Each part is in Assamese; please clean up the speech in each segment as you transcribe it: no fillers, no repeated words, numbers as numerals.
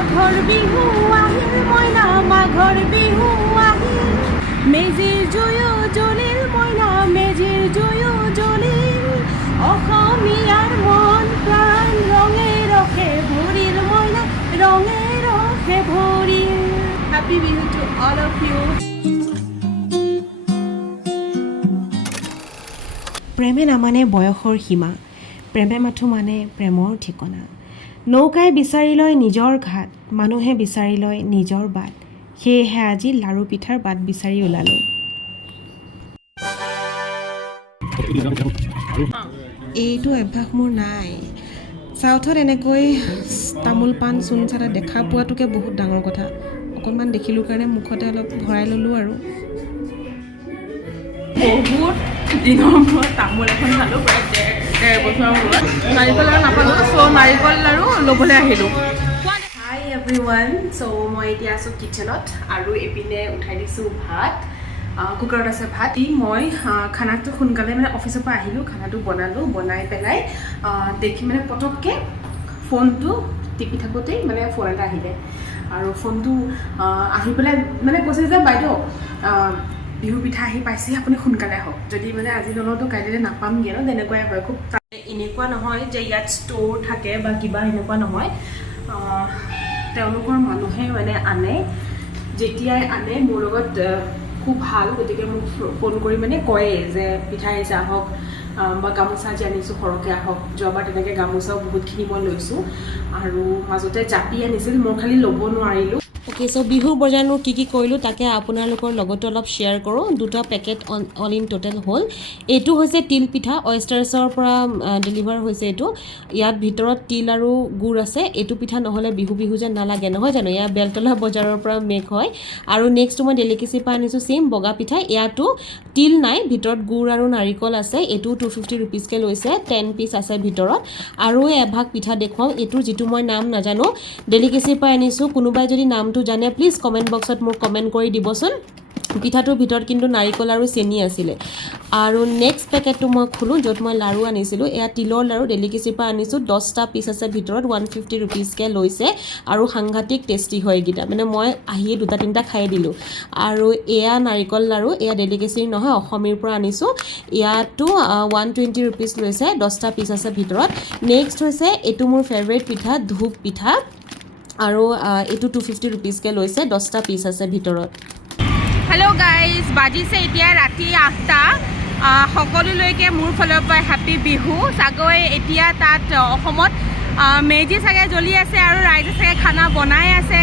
মাঘৰ বিহু আহিল মইনা মাঘৰ বিহু আহিল মেজিৰ জুয়ো জ্বলিল মইনা মেজিৰ জুয়ো জ্বলিল অসমীয়াৰ মন প্ৰাণ ৰঙে ৰসে ভৰিল মইনা ৰঙে ৰসে ভৰিল happy Bihu to all of you প্ৰেমে নামানে বয়সৰ সীমা প্ৰেমে মাথো মানে প্ৰেমৰ ঠিকনা নৌকাই বিচাৰি লয় নিজৰ ঘাট মানুহে বিচাৰি লয় নিজৰ বাট সেয়েহে আজি লাৰু পিঠাৰ বাট বিচাৰি ওলালোঁ এইটো অভ্যাস মোৰ নাই চাউথত এনেকৈ তামোল পাণ চূণ চাটা দেখা পোৱাটোকে বহুত ডাঙৰ কথা অকণমান দেখিলোঁ কাৰণে মুখতে অলপ ভৰাই ল'লোঁ আৰু বহুত দিনৰ মূৰত তামোল এখন খালোঁ প্ৰায় ডেৰ বছৰৰ মূৰত নাৰিকল লাৰু নাপালোঁ চ' নাৰিকল লাৰু ল'বলৈ আহিলোঁ হাই এভৰিৱান চ' মই এতিয়া আছোঁ কিটচেনত আৰু এইপিনে উঠাই দিছোঁ ভাত কুকাৰত আছে ভাত মই খানাটো সোনকালে মানে অফিচৰ পৰা আহিলোঁ খানাটো বনালোঁ বনাই পেলাই দেখি মানে পটককৈ ফোনটো টিপি থাকোঁতেই মানে ফোন এটা আহিলে আৰু ফোনটো আহি পেলাই মানে কৈছে যে বাইদেউ বিহু পিঠা আহি পাইছে আপুনি সোনকালে আহক যদি মানে আজি নলওঁতো কাইলৈ নাপামগৈ ন তেনেকুৱাই হয় খুব এনেকুৱা নহয় যে ইয়াত ষ্ট'ৰ থাকে বা কিবা এনেকুৱা নহয় তেওঁলোকৰ মানুহে মানে আনে যেতিয়াই আনে মোৰ লগত খুব ভাল গতিকে মোক ফোন কৰি মানে কয়ে যে পিঠা আহিছে আহক বা গামোচা আজি আনিছোঁ সৰহকৈ আহক যোৱাবাৰ তেনেকৈ গামোচাও বহুতখিনি মই লৈছোঁ আৰু মাজতে জাপি আনিছিল মই খালি ল'ব নোৱাৰিলোঁ অ'কে চ' বিহুৰ বজাৰনো কি কৰিলোঁ তাকে আপোনালোকৰ লগতো অলপ শ্বেয়াৰ কৰোঁ দুটা পেকেট অল ইন টোটেল হ'ল এইটো হৈছে তিল পিঠা অয়েষ্টাৰ্ছৰ পৰা ডেলিভাৰ হৈছে এইটো ইয়াত ভিতৰত তিল আৰু গুড় আছে এইটো পিঠা নহ'লে বিহু যেন নালাগে নহয় জানো এয়া বেলতলা বজাৰৰ পৰা মেক হয় আৰু নেক্সটটো মই ডেলিকেচিৰ পৰা আনিছোঁ চেম বগা পিঠা ইয়াতো তিল নাই ভিতৰত গুড় আৰু নাৰিকল আছে এইটো 250 ৰুপিজকৈ লৈছে 10 পিচ আছে ভিতৰত আৰু এভাগ পিঠা দেখুৱাওঁ এইটোৰ যিটো মই নাম নাজানো ডেলিকেচিৰ পৰা আনিছোঁ কোনোবাই যদি নামটো জানে প্লিজ কমেণ্ট বক্সত মোক কমেণ্ট কৰি দিবচোন পিঠাটোৰ ভিতৰত কিন্তু নাৰিকল আৰু চেনি আছিলে আৰু নেক্সট পেকেটটো মই খোলোঁ য'ত মই লাৰু আনিছিলোঁ এয়া তিলৰ লাৰু ডেলিকেচিৰ পৰা আনিছোঁ 10টা পিচ আছে ভিতৰত 150 ৰুপিজকৈ লৈছে আৰু সাংঘাতিক টেষ্টি হয় এইকেইটা মানে মই আহিয়ে 2-3টা খাই দিলোঁ আৰু এয়া নাৰিকল লাৰু এয়া ডেলিকেচিৰ নহয় অসমীৰ পৰা আনিছোঁ ইয়াতো 120 ৰুপিজ লৈছে 10টা পিচ আছে ভিতৰত নেক্সট হৈছে এইটো মোৰ ফেভৰেট পিঠা ধূপ পিঠা আৰু এইটো 250 ৰুপিজকৈ লৈছে 10টা পিচ আছে ভিতৰত হেল্ল' গাইজ বাজিছে এতিয়া ৰাতি 8টা সকলোলৈকে মোৰ ফালৰ পৰা হেপী বিহু চাগৈ এতিয়া তাত অসমত মেজি চাগে জ্বলি আছে আৰু ৰাইজে চাগে খানা বনাই আছে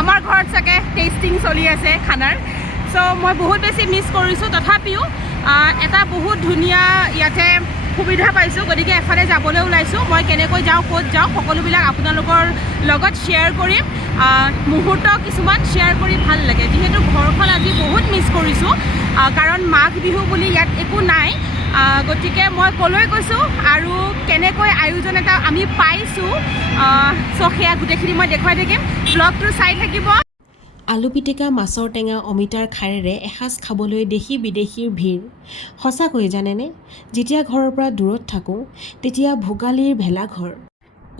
আমাৰ ঘৰত চাগে টেষ্টিং চলি আছে খানাৰ চ' মই বহুত বেছি মিছ কৰিছোঁ তথাপিও এটা বহুত ধুনীয়া ইয়াতে সুবিধা পাইছোঁ গতিকে এফালে যাবলৈ ওলাইছোঁ মই কেনেকৈ যাওঁ ক'ত যাওঁ সকলোবিলাক আপোনালোকৰ লগত শ্বেয়াৰ কৰিম মুহূৰ্ত কিছুমান শ্বেয়াৰ কৰি ভাল লাগে যিহেতু ঘৰখন আজি বহুত মিছ কৰিছোঁ কাৰণ মাঘ বিহু বুলি ইয়াত একো নাই গতিকে মই ক'লৈ গৈছোঁ আৰু কেনেকৈ আয়োজন এটা আমি পাইছোঁ চ' সেয়া গোটেইখিনি মই দেখুৱাই থাকিম ব্লগটো চাই থাকিব আলু পিটিকা মাছৰ টেঙা অমিতাৰ খাৰেৰে এসাঁজ খাবলৈ দেশী বিদেশীৰ ভিৰ সঁচাকৈ জানেনে যেতিয়া ঘৰৰ পৰা দূৰত থাকোঁ তেতিয়া ভোগালীৰ ভেলাঘৰ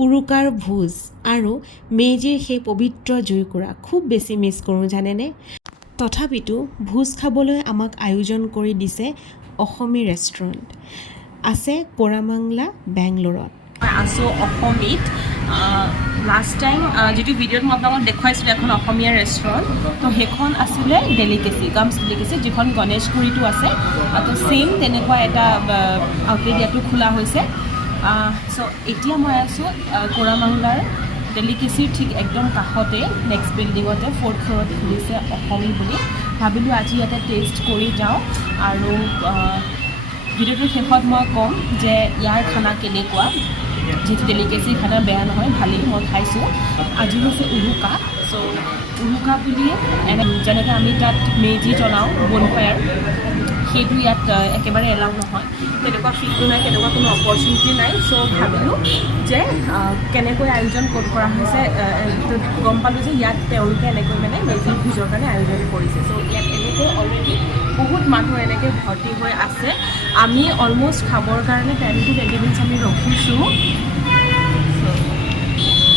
উৰুকাৰ ভোজ আৰু মেজিৰ সেই পবিত্ৰ জুইকুৰা খুব বেছি মিছ কৰোঁ জানেনে তথাপিতো ভোজ খাবলৈ আমাক আয়োজন কৰি দিছে অসমী ৰেষ্টুৰেণ্ট আছে কোৰামাংলা বেংগলোৰত আছোঁ অসমীত লাষ্ট টাইম যিটো ভিডিঅ'ত মই আপোনালোকক দেখুৱাইছিলোঁ এখন অসমীয়া ৰেষ্টুৰেণ্ট তো সেইখন আছিলে ডেলিকেচি গামছ ডেলিকেচি যিখন গণেশগুৰিটো আছে তো ছেইম তেনেকুৱা এটা আউটলেট ইয়াতো খোলা হৈছে চ' এতিয়া মই আছোঁ কোৰামাংলাৰ ডেলিকেচিৰ ঠিক একদম কাষতে নেক্সট বিল্ডিঙতে 4th ফ্ল'ৰত খুলিছে অসমী বুলি ভাবিলোঁ আজি ইয়াতে টেষ্ট কৰি যাওঁ আৰু ভিডিঅ'টোৰ শেষত মই ক'ম যে ইয়াৰ খানা কেনেকুৱা যিহেতু ডেলিকেচিৰ খানা বেয়া নহয় ভালেই মই খাইছোঁ আজি হৈছে উৰুকা চ' উৰুকা বুলি যেনেকৈ আমি তাত মেজি জ্বলাওঁ বনফায়াৰ সেইটো ইয়াত একেবাৰে এলাউ নহয় তেনেকুৱা ফিল্ডটো নাই তেনেকুৱা কোনো অপৰচুনিটি নাই চ' ভাবিলোঁ যে কেনেকৈ আয়োজন ক'ত কৰা হৈছে গম পালোঁ যে ইয়াত তেওঁলোকে এনেকৈ মানে মেজিৰ ভোজৰ কাৰণে আয়োজন কৰিছে চ' ইয়াত এনেকৈ অলৰেডি বহুত মানুহ এনেকৈ ভৰ্তি হৈ আছে আমি অলমষ্ট খাবৰ কাৰণে 10 to 20 মিনিটছ আমি ৰখিছোঁ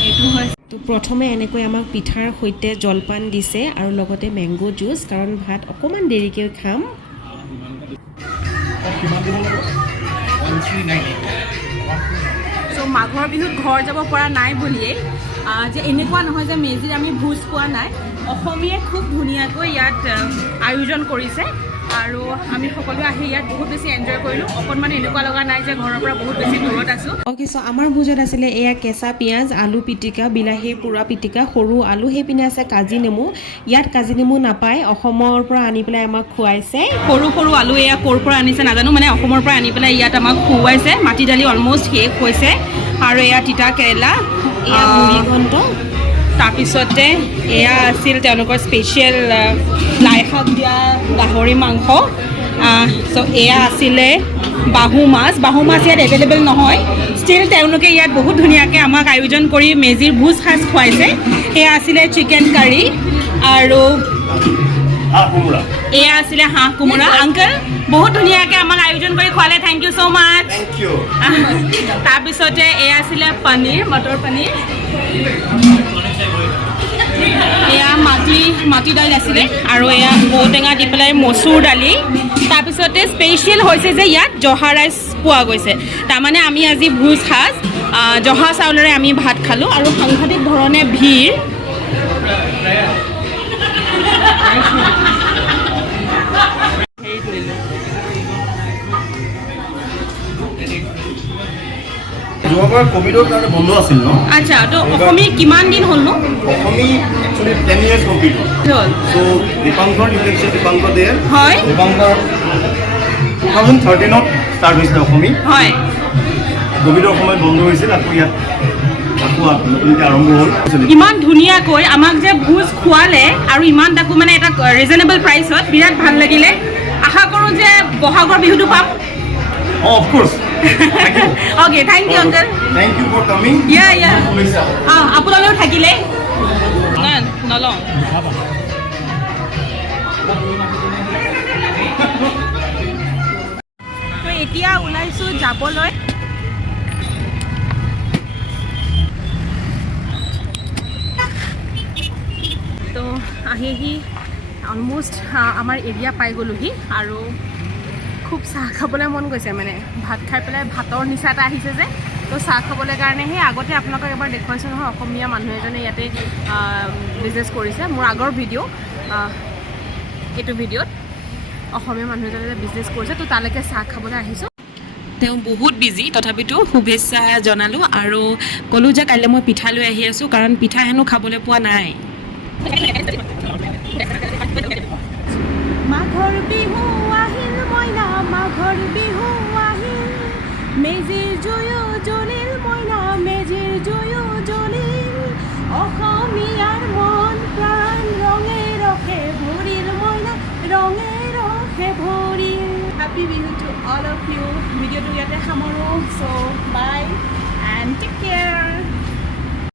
এইটো হয় তো তো প্ৰথমে এনেকৈ আমাক পিঠাৰ সৈতে জলপান দিছে আৰু লগতে মেংগো জুচ, কাৰণ ভাত অকণমান দেৰিকৈ খাম। চ' মাঘৰ বিহুত ঘৰ যাব পৰা নাই বুলিয়েই যে এনেকুৱা নহয় যে মেজিত আমি ভোজ খোৱা নাই, অসমীয়াই খুব ধুনীয়াকৈ ইয়াত আয়োজন কৰিছে আৰু আমি সকলোৱে আহি ইয়াত বহুত বেছি এনজয় কৰিলোঁ। অকণমান এনেকুৱা লগা নাই যে ঘৰৰ পৰা বহুত বেছি দূৰত আছোঁ। অ'কে, চ' আমাৰ ভোজত আছিলে এয়া কেঁচা পিঁয়াজ, আলু পিটিকা, বিলাহীৰ পুৰা পিটিকা, সৰু আলু, সেইপিনে আছে কাজি নেমু। ইয়াত কাজি নেমু নাপায়, অসমৰ পৰা আনি পেলাই আমাক খুৱাইছে। সৰু সৰু আলু এয়া ক'ৰ পৰা আনিছে নাজানো, মানে অসমৰ পৰা আনি পেলাই ইয়াত আমাক খুৱাইছে। মাটি দালি অলমষ্ট শেষ হৈছে আৰু এয়া তিতা কেৰেলা, এয়া মুড়িঘণ্ট, তাৰপিছতে এয়া আছিল তেওঁলোকৰ স্পেচিয়েল লাই শাক দিয়া গাহৰি মাংস। চ' এয়া আছিলে বাহু মাছ। বাহু মাছ ইয়াত এভেইলেবল নহয়, ষ্টিল তেওঁলোকে ইয়াত বহুত ধুনীয়াকৈ আমাক আয়োজন কৰি মেজিৰ ভোজ সাজ খুৱাইছে। এয়া আছিলে চিকেন কাৰী আৰু এয়া আছিলে হাঁহ কোমোৰা। আংকল বহুত ধুনীয়াকৈ আমাক আয়োজন কৰি খুৱালে, থেংক ইউ ছ' মাছ। তাৰপিছতে এয়া আছিলে পনীৰ, মটৰ পনীৰ। এয়া মাটি দাইল আছিলে আৰু এয়া ঔটেঙা দি পেলাই মচুৰ দালি। তাৰপিছতে স্পেচিয়েল হৈছে যে ইয়াত জহা ৰাইচ পোৱা গৈছে, তাৰমানে আমি আজি ভোজ সাজ জহা চাউলেৰে আমি ভাত খালোঁ আৰু সাংঘাতিক ধৰণে ভিৰ। যোৱাবাৰ কোভিডৰ কাৰণে বন্ধ আছিল ন? আচ্ছা, তো অসমী কিমান দিন হ'ল নো? অসমী একচুৱেলি 10 years কমপ্লিট হ'ল। চ' দীপাংকৰ ইউনিভাৰ্চিটি দীপাংকৰ দিয়ে হয়, দীপাংকৰ 2013ত ষ্টাৰ্ট হৈছিলে অসমী। হয়, কোভিডৰ সময়ত বন্ধ হৈছিল, আকৌ ইয়াত আকৌ নতুনকৈ আৰম্ভ হ'ল। ইমান ধুনীয়াকৈ আমাক যে ভোজ খুৱালে আৰু ইমান তাকো মানে এটা ৰিজনেবল প্ৰাইচত, বিৰাট ভাল লাগিলে। আশা কৰোঁ যে বহাগৰ বিহুটো পাম। Of course. Okay, thank you uncle. Thank you for coming. আপোনালোক থাকিলে নলওঁ। তো এতিয়া ওলাইছোঁ যাবলৈ। তো আহি অলমষ্ট আমাৰ এৰিয়া পাই গ'লোহি আৰু খুব চাহ খাবলৈ মন গৈছে, মানে ভাত খাই পেলাই ভাতৰ নিচা এটা আহিছে যে, তো চাহ খাবলৈ কাৰণে সেই আগতে আপোনালোকক এবাৰ দেখুৱাইছোঁ নহয়, অসমীয়া মানুহ এজনে ইয়াতে বিজনেছ কৰিছে। মোৰ আগৰ ভিডিঅ' এইটো ভিডিঅ'ত অসমীয়া মানুহ এজনে যে বিজনেছ কৰিছে, তো তালৈকে চাহ খাবলৈ আহিছোঁ। তেওঁ বহুত বিজি, তথাপিতো শুভেচ্ছা জনালোঁ আৰু ক'লোঁ যে কাইলৈ মই পিঠা লৈ আহি আছোঁ, কাৰণ পিঠা হেনো খাবলৈ পোৱা নাই। মাঘৰ বিহু আহিল মইনা, মাঘৰ বিহু আহিল, মেজিৰ জুয়ো জ্বলিল মইনা, মেজিৰ জুয়ো জ্বলিল, অসমীয়াৰ মন প্ৰাণ ৰঙে ৰসে ভৰিল মইনা, ৰঙে ৰসে ভৰিল। Happy Bihu to all of you. ভিডিঅ'টো ইয়াতে সামৰোঁ। So' bye and take care.